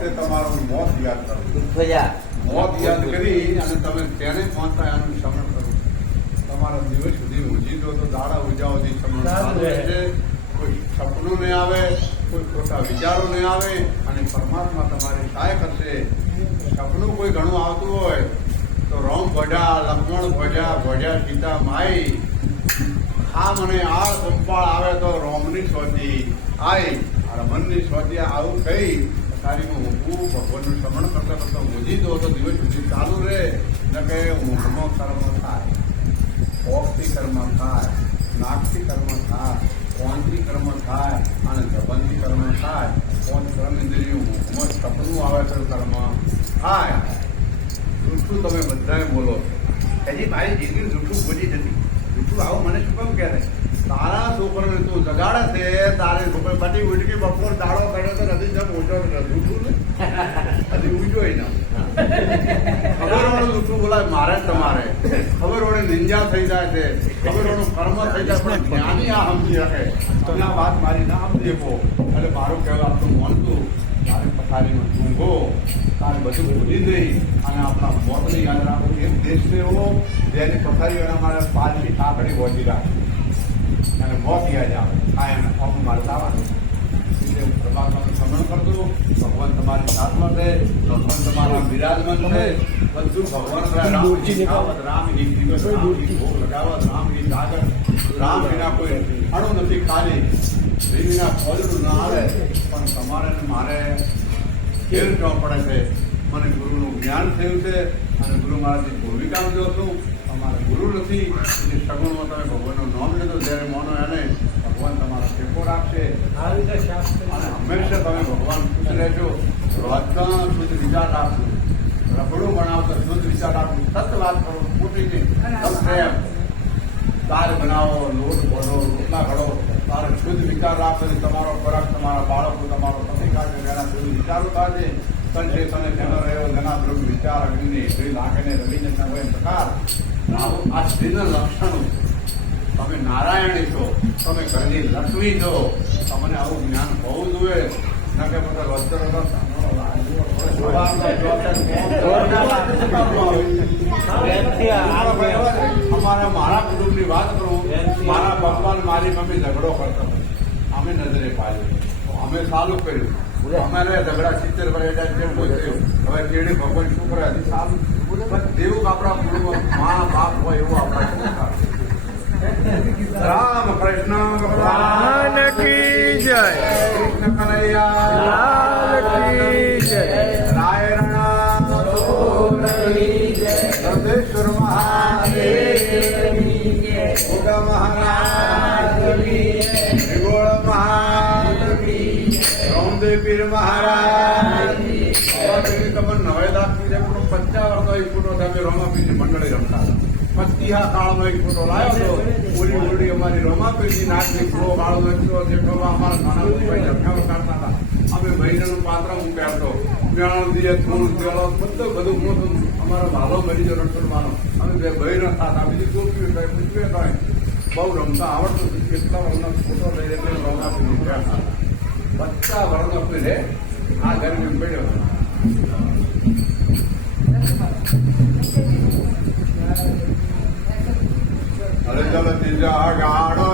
વખતે તમારું મોત યાદ કરો. મોત યાદ કરી અને તમે તેને પહોંચતા એનું સમરણ કરો. તમારા દિવસ સુધી ઉજી દો તો દાડા ઉજાઓથી સમરણ ચાલુ રહેશે. કોઈ સપનું નહીં આવે, કોઈ ખોટા વિચારો નહીં આવે અને પરમાત્મા તમારી સહાય કરશે. સપનું કોઈ ઘણું આવતું હોય તો રામ ભજા, લક્ષ્મણ ભજા, ભજા સીતા માઈ. આ મને આ સંપાળ આવે તો રોમની સ્વતી આઈ, રમણની સ્વતી આવું કહી તારીમાં ઊંઘું ભગવાનનું શ્રવણ કરતા કરતા ઊંઘી દો તો દિવસ સુધી ચાલુ રહે. ન કે ઊંઘમાં કર્મ થાય, ઓખથી કર્મ થાય, નાકથી કર્મ થાય, કોણથી કર્મ થાય અને જબનથી કર્મ થાય. કોણ કર્મ ઇન્દ્રિયો ઊંઘમાં સપનું આવે તો કર્મ થાય. જૂઠું તમે બધાએ બોલો હજી મારી જિંદગી જૂઠું બોલી નથી. જૂઠું આવું મને શું કેમ કહે? તારા છોકરાને તું જગાડે છે, તારે છોકરા પાટી ઉઠી બપોર દાડો કરે તો નથી જેમ ઉઠો જૂઠું ને હજી ઉઠો ના ખબર વાળું જૂઠું બોલાય મારે તમારે. ખબર વડે નિંજા થઈ જાય છે, ખબર વાળું કર્મ થઈ જાય પણ જ્ઞાની આ સમજી શકે. તમે આ વાત મારી ના સમજી શકો એટલે મારું કહેવા આપણું માનતું તારે પથારીમાં ઊંઘો, તારે બધું ભૂલી દઈ અને આપણા મોતને યાદ રાખો. એક દેશ એવો જેની પથારી મારે પાછી કાકડી વધી રાખે અને મોત યાદ આવે. આ એમ અમુક મારે લાવવાનું એટલે હું પરમાત્માનું સ્મરણ કરતું. ભગવાન તમારી સાથમાં છે, ભગવાન તમારા બિરાજમાન છે. બધું ભગવાન રામ ગીત દિવસ ભોગ લગાવત, રામ ગીત આગળ. રામ વિના કોઈ અણુ નથી ખાલી, વિના ફળનું ના આવે. પણ તમારે મારે ખેલ જવા પડે છે. મને ગુરુનું જ્ઞાન થયું છે અને ગુરુ મહારાજની ભૂમિકામાં જો છું. અમારે ગુરુ નથી એટલે સગુણમાં તમે ભગવાનનું નામ લીધો જ્યારે માનો એને ભગવાન તમારો ટેકો રાખશે અને હંમેશા તમે ભગવાન ખુશ રહેજો. રોજના શુદ્ધ વિચાર રાખજો, રખડું બનાવતો શુદ્ધ વિચાર રાખજો, સત્ય વાત કરો, ખોટી નહીં. પ્રેમ દાળ બનાવો, લોટ ભરો, રોટલા ઘડો, તારે શુદ્ધ વિચાર રાખો. તમારો ખોરાક, તમારા બાળકો, તમારો પતિ કાઢે એના શુદ્ધ વિચારો કાઢે. સંજય તને જેનો રહ્યો જેના દ્રવ્ય વિચાર અગ્નિને શ્રી લાખેને રવિને નવે પ્રકાર. આ સ્ત્રીના લક્ષણો. તમે નારાયણી છો, તમે ઘરની લક્ષ્મી છો. તમને આવું જ્ઞાન હોવું જોઈએ. ના કે બધા વસ્ત્ર મારા કુટુંબની વાત કરું. મારા પપ્પા ને મારી મમ્મી ઝઘડો કરતા, અમે નજરે પાડ્યું, અમે સારું કર્યું. અમારે ઝઘડા 70 વર્ષ જેમ થયું. હવે કેડી ભગવાન શું કરે સારું દેવું આપણા કુટુંબમાં મા બાપ હોય એવું આપણા રામ કૃષ્ણ ભગવાન કી જય. કૃષ્ણ કનૈયા કી જય. નારાયણ સર્વેશ્વર મહાદેવ ગોગા મહારાજ, ગોળ મહારાજ, રામદેવ પીર મહારાજ. તમને નવે લાખ 50 વર્ષનો એક ફોટો અમે રોમાપીરની મંડળી રમતા હતા. 50 કાળનો એક ફોટો લાવ્યો હતો. ઓલી ઓલી અમારી રોમાપીરની નાચની ફ્લો કાળો નચતો દેખવામાં અમારા નાના ભાઈ ઝઘડાઓ કાઢતા હતા. અમે મહિનાનું પાત્ર હું પહેરતો, મેળાનું દિયે થોડું દેવાળો બધું મોટું અમારા ભાલો મરી ગયો રણછોડવાનો. અમે બે બહેનો હતા, બીજી ટોપી થાય પૂછવે થાય. બહુ રમતા આવડતું હતું. કેટલા વર્ષનો ફોટો લઈ એટલે રોમાપીરની પહેરતા હતા. 50 વર્ષનો પીરે આ ગરમી પડ્યો. અરે ચાલો ત્રીજા ગાડો